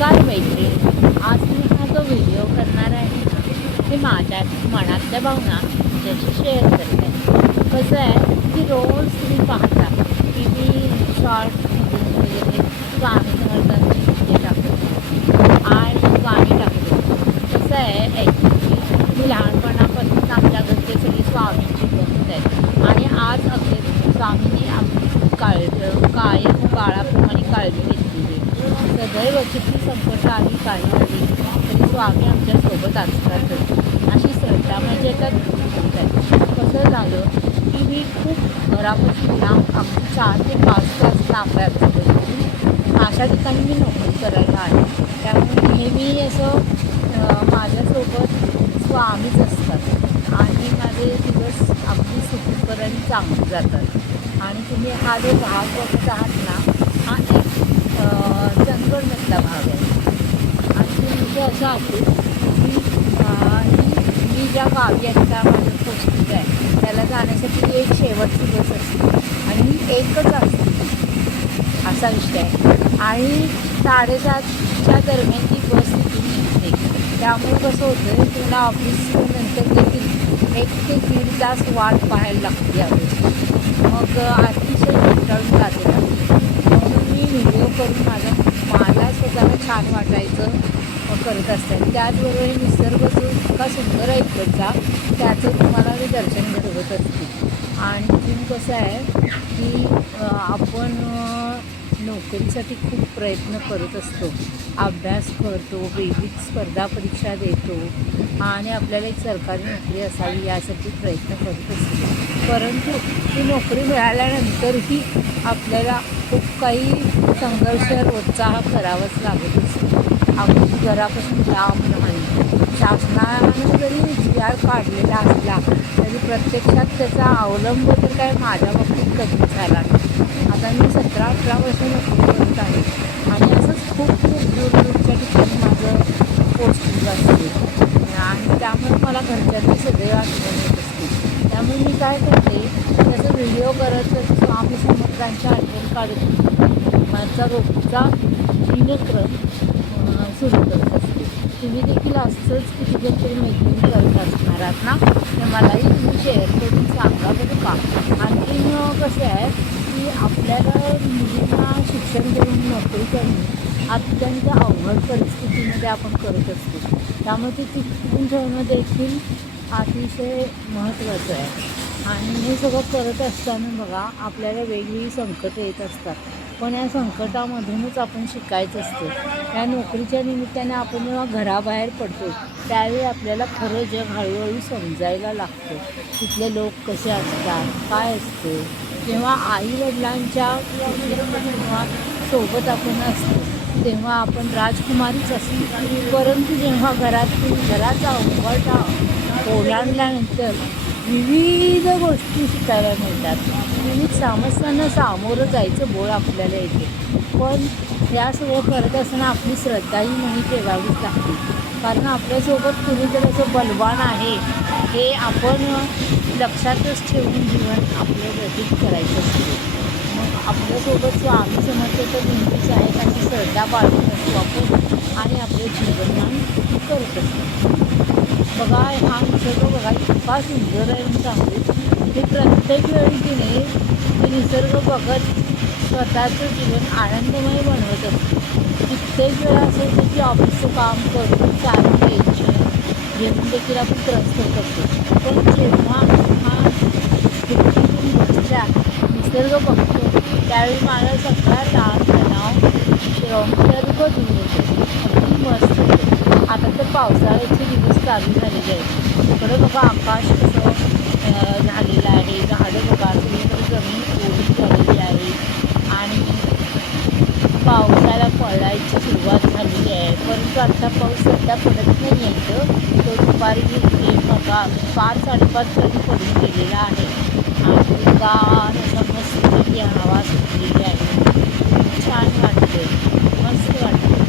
नमस्कार मैत्रिणी. आज मी हा जो व्हिडिओ करणार आहे ना, हे माझ्या मनातल्या भावना तुमच्याशी शेअर करते आहे. कसं आहे की रोज तुम्ही पाहता की मी शॉर्टमधून वगैरे स्वामी समर्थांची गीते टाकते आणि गाणी टाकते. कसं आहे ॲक्च्युली मी लहानपणापासून आमच्या घरचे सगळी स्वामींची भक्त आहेत आणि आज अखेर स्वामींनी आमची कायम बाळाप्रमाणे काळजी घेतलेली. सदैव किती संकट आली काही आली तरी स्वामी आमच्यासोबत असतातच अशी श्रद्धा म्हणजे त्यात होत आहे. कसं झालं की मी खूप घरापासून लांब अगदी 4 ते 5 तास लांब आहे आमच्यापासून. अशा ठिकाणी मी नोकरी करायला आले. त्यामुळे नेहमी असं माझ्यासोबत स्वामीच असतात आणि माझे दिवस अगदी सुखीपर्यंत चांगले जातात. आणि तुम्ही हा जो भाग बघत आहात ना, हा एक चंदगडमधला भाग आहे. आणि म्हणजे असं आहे की मी ज्या गावी आहे त्या माझं पोस्टिंग आहे त्याला जाण्यासाठी एक शेवटची बस असते आणि एकच असते असा विषय आहे. आणि 7:30च्या दरम्यान ती बस तिथून निघते. त्यामुळे कसं होतं तुम्हाला ऑफिसनंतर देखील 1 ते 1.5 तास वाट पाहायला लागते यावेळेस. मग अतिशय कंटाळून जाते ना. म्हणून मी व्हिडिओ करून मला स्वतःला छान वाटायचं करत असते. त्याचबरोबर हे निसर्ग जो इतका सुंदर आहे इकडचा त्याचं तुम्हाला मी दर्शन घडवत असते. आणि कसं आहे की आपण नोकरीसाठी खूप प्रयत्न करत असतो, अभ्यास करतो, विविध स्पर्धा परीक्षा देतो आणि आपल्याला एक सरकारी नोकरी असावी यासाठी प्रयत्न करत असतो. परंतु ती नोकरी मिळाल्यानंतरही आपल्याला खूप काही संघर्ष रोजचा हा करावाच लागत असतो. अगदी घरापासून लांब राहणे. शासनानं जरी जी.आर काढलेला असला तरी प्रत्यक्षात त्याचा अवलंब तर काय माझ्या बाबतीत कधीच झाला नाही. आता मी 17-18 वर्ष नोकरी करत आहे आणि असंच खूप दूरच्या ठिकाणी माझं पोस्टिंग असते आणि त्यामुळे मला घरच्यांनी सदैव आठवण येत असते. त्यामुळे मी काय करते त्याचा व्हिडिओ करत स्वामी समर्थांच्या आठवण काढत माझा रोजचा दिनक्रम सुरू करत असते. तुम्ही देखील असंच किती तरी मैत्रिणी करत असणार आहात ना, तर मलाही तुम्ही शेअर करून सांगा बरं का. आणखी कसं आहे की आपल्याला मुलींना शिक्षण देऊन नोकरी करणे अत्यंत अवघड परिस्थितीमध्ये आपण करत असतो. त्यामुळे ते टिकवून ठेवणं देखील अतिशय महत्त्वाचं आहे. आणि हे सगळं करत असताना बघा आपल्याला वेगवेगळी संकटं येत असतात, पण या संकटामधूनच आपण शिकायचं असतं. या नोकरीच्या निमित्ताने आपण जेव्हा घराबाहेर पडतो त्यावेळी आपल्याला खरं जग हळूहळू समजायला लागतं. तिथले लोक कसे असतात, काय असते. जेव्हा आईवडिलांच्या किंवा सोबत आपण असतो तेव्हा आपण राजकुमारीच असतो. परंतु जेव्हा घराचा उंबरठा ओलांडल्यानंतर विविध गोष्टी शिकायला मिळतात. विविध समस्यांना सामोरं जायचं बळ आपल्याला येते. पण या सगळं करत असताना आपली श्रद्धाही नाही ठेवावीच लागते. कारण आपल्यासोबत कुणीतरी असं बलवान आहे हे आपण लक्षातच ठेवून जीवन आपलं व्यतीत करायचं असते. मग आपल्यासोबत स्वामी समर्थ तर नेहमीच आहेत अशी श्रद्धा बाळगत असतो आपण आणि आपलं जीवनमान करत असतो. बघा हा निसर्ग बघा इतका सुंदर आहे म्हणून सांगते की प्रत्येक वेळी की नाही ते निसर्ग बघत स्वतःचं जीवन आनंदमय बनवत असतो. कित्येक वेळा असं होतं की ऑफिसचं काम करून चालू टेन्शन घेऊन देखील आपण त्रस्त करतो. पण जेव्हा हा खिडकीतून बसल्या निसर्ग बघतो त्यावेळी मला सगळा ताण तणाव सर्व दूर होतो. अगदी मस्त होतं. आता तर पावसाळ्याचे दिवस चालू झालेले आहेत. इकडं बघा आकाश कसं झालेलं आहे. झाडं बघा सगळीकडे जमीन ओली झालेली आहे आणि पावसाला पडायची सुरुवात झालेली आहे. परंतु आत्ता पाऊस सध्या पडत नाही आहे. तो दुपारी बघा 5-5:30 तरी पडून गेलेला आहे आणि गार असं मस्तपैकी हवा सुटलेली आहे. छान वाटते, मस्त वाटतं.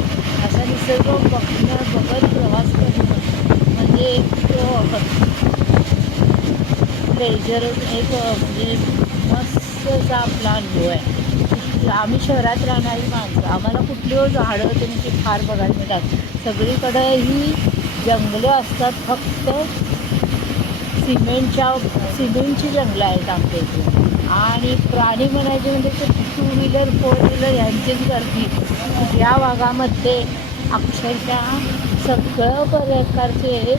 असा निसर्ग बघत प्रवास करणं म्हणजे एक प्लेजर, एक म्हणजे मस्त असा आपला अनुभव आहे. आम्ही शहरात राहणारी माणसं, आम्हाला कुठली झाडं त्यांची फार बघायला मिळतात. सगळीकडे ही जंगलं असतात, फक्त सिमेंटची जंगलं आहेत आमच्या इथे. आणि प्राणी म्हणायचे म्हणजे ते 2 व्हीलर 4 व्हीलर यांचीच गर्दी. या भागामध्ये अक्षरशः सगळं प्रकारचे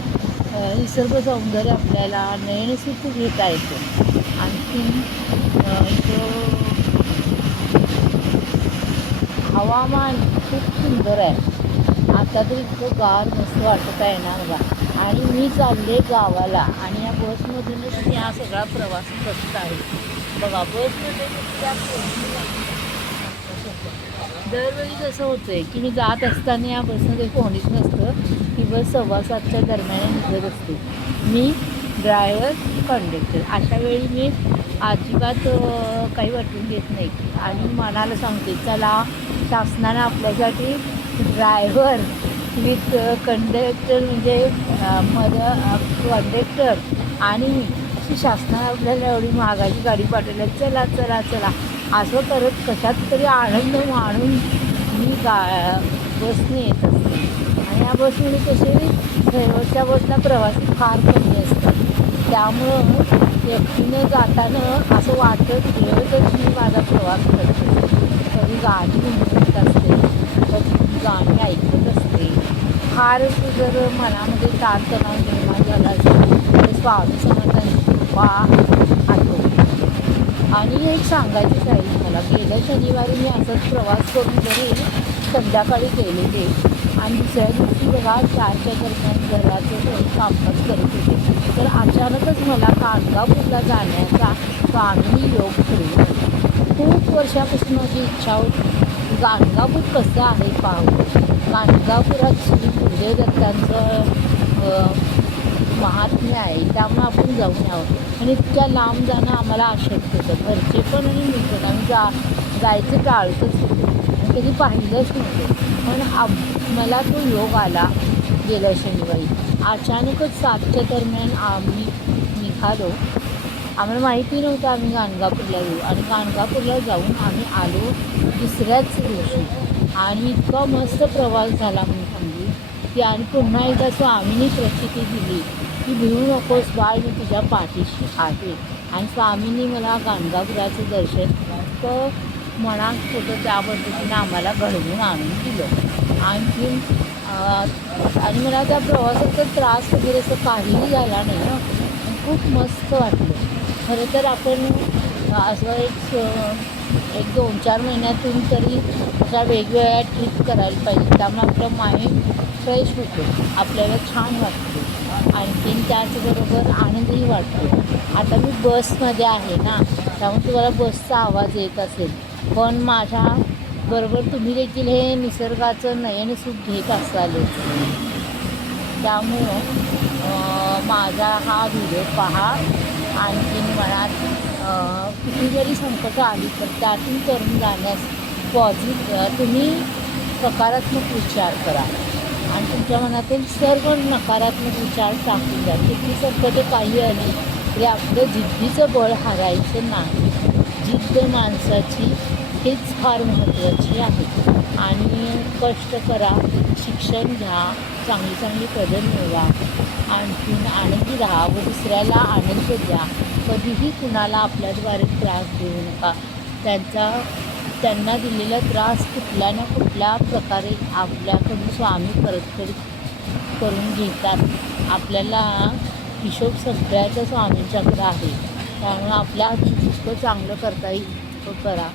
निसर्ग सौंदर्य आपल्याला नयनसुख घेता येतो. आणखी इथं हवामान खूप सुंदर आहे. आता तर इतकं गार मस्त वाटत आहे ना बघा. आणि मी चालले गावाला आणि या बसमधूनच मी हा सगळा प्रवास करत आहे बघा. बसमध्ये दरवेळी कसं होतं आहे की मी जात असताना या बसमध्ये कोणीच नसतं. ही बस 7:15च्या दरम्यान निघत असते. मी ड्रायव्हर कंडक्टर अशा वेळी मी अजिबात काही वाटून घेत नाही आणि मनाला सांगते चला शासनानं आपल्यासाठी ड्रायव्हर विथ कंडक्टर म्हणजे कंडक्टर आणि अशी शासनानं आपल्याला एवढी महागाची गाडी पाठवली. चला चला चला असं करत कशात तरी आनंद माणून मी बसने येत असते. आणि या बसमध्ये कसे ड्रायव्हरच्या बसला प्रवासी फार कमी असतात. त्यामुळं एकटीनं जाताना असं वाटत खेळतच मी माझा प्रवास करते. कधी गाणी म्हणत असते, कधी गाणी ऐकत असते. फारच जर मनामध्ये ताणतणाव निर्माण झाला असेल तर स्वामी समर्थांची कृपा आठवते. आणि एक सांगायचंच आहे मला, गेल्या शनिवारी मी असाच प्रवास करून घरी संध्याकाळी गेलेले आणि दुसऱ्या दिवशी बघा 4च्या दरम्यान घराचं कामकाज करत होते. तर अचानकच मला गाणगापूरला जाण्याचा स्वामींनी योग केला. खूप वर्षापासून माझी इच्छा होती गाणगापूर कसं आहे पाहावं. गाणगापुरात श्री गुरुदेव दत्तांचं महात्म्य आहे, त्यामुळे आपण जाऊन यावं. आणि इतक्या लांब जाणं आम्हाला अशक्य होतं. घरचे पण आणि मी पण आम्ही जायचं टाळतच होतो आणि कधी पाहिलंच नव्हतं. पण मला तो योग आला गेल्या शनिवारी. अचानकच 7च्या दरम्यान आम्ही निघालो. आम्हाला माहिती नव्हतं आम्ही गाणगापूरला येऊ आणि गाणगापूरला जाऊन आम्ही आलो दुसऱ्याच दिवशी. आणि इतका मस्त प्रवास झाला म्हणून सांगू की. आणि पुन्हा एकदा स्वामींनी प्रचिती दिली की भिवू नकोस बाळ, मी तुझ्या पाठीशी आहे. आणि स्वामींनी मला गाणगापुराचं दर्शन तर मनात होतं त्या पद्धतीने आम्हाला घडवून आणून दिलं. आणखीन आणि मला त्या प्रवासाचा त्रास वगैरे असं काहीही झाला नाही ना. खूप मस्त वाटलं. खरं तर आपण असं एक 2-4 महिन्यातून तरी अशा वेगवेगळ्या ट्रिप करायला पाहिजे. त्यामुळे आपलं माइंड फ्रेश होतो, आपल्याला छान वाटतं. आणखीन त्याचबरोबर आनंदही वाटतो. आता मी बसमध्ये आहे ना, त्यामुळे तुम्हाला बसचा आवाज येत असेल. पण माझ्याबरोबर तुम्ही देखील हे निसर्गाचं नयनसुख घेत असालच. त्यामुळं माझा हा व्हिडिओ पहा. आणखीन मनात किती जरी संकट आली तर त्यातून करून जाण्यास तुम्ही सकारात्मक विचार करा आणि तुमच्या मनातील सर्व नकारात्मक विचार टाकून द्या. किती संकट काही आली तरी आपलं जिद्दीचं बळ हारायचं नाही. जिद्द माणसाची हेच फार महत्त्वाची आहे. आणि कष्ट करा, शिक्षण घ्या, चांगली पदं मिळवा, आणखीन आनंदी राहा व दुसऱ्याला आनंद द्या. कधीही कुणाला आपल्याद्वारे त्रास देऊ नका. त्यांना दिलेला त्रास कुठल्या ना कुठल्या प्रकारे आपल्याकडून स्वामी परतफेड करून घेतात. आपल्याला हिशोब सगळ्याचा स्वामींच्याकडे आहे. त्यामुळे आपल्या जितकं चांगलं करता येईल तितकं करा.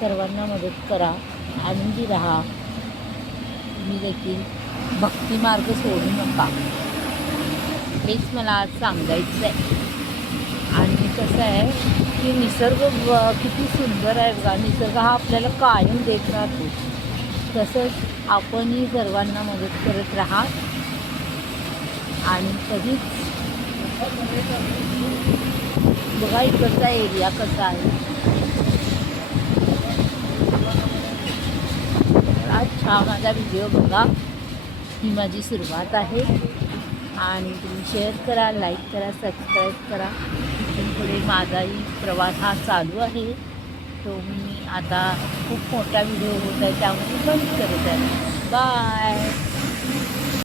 सर्वांना मदत करा, आनंदी राहा. तुम्ही देखील भक्तिमार्ग सोडू नका, हेच मला आज सांगायचं आहे. आणि कसं आहे की निसर्ग किती सुंदर आहे बघा. निसर्ग हा आपल्याला कायम देत राहतो. तसंच आपणही सर्वांना मदत करत राहा आणि कधीच बघा इकडचा एरिया कसा आहे. अच्छा, माझा व्हिडिओ बघा, ही माझी सुरुवात आहे. आणि तुम्ही शेअर करा, लाईक करा, सबस्क्राईब करा. इथून पुढे माझाही प्रवास हा चालू आहे. तो मी आता खूप मोठा व्हिडिओ होत आहे त्यामुळे बंद करत आहे. बाय.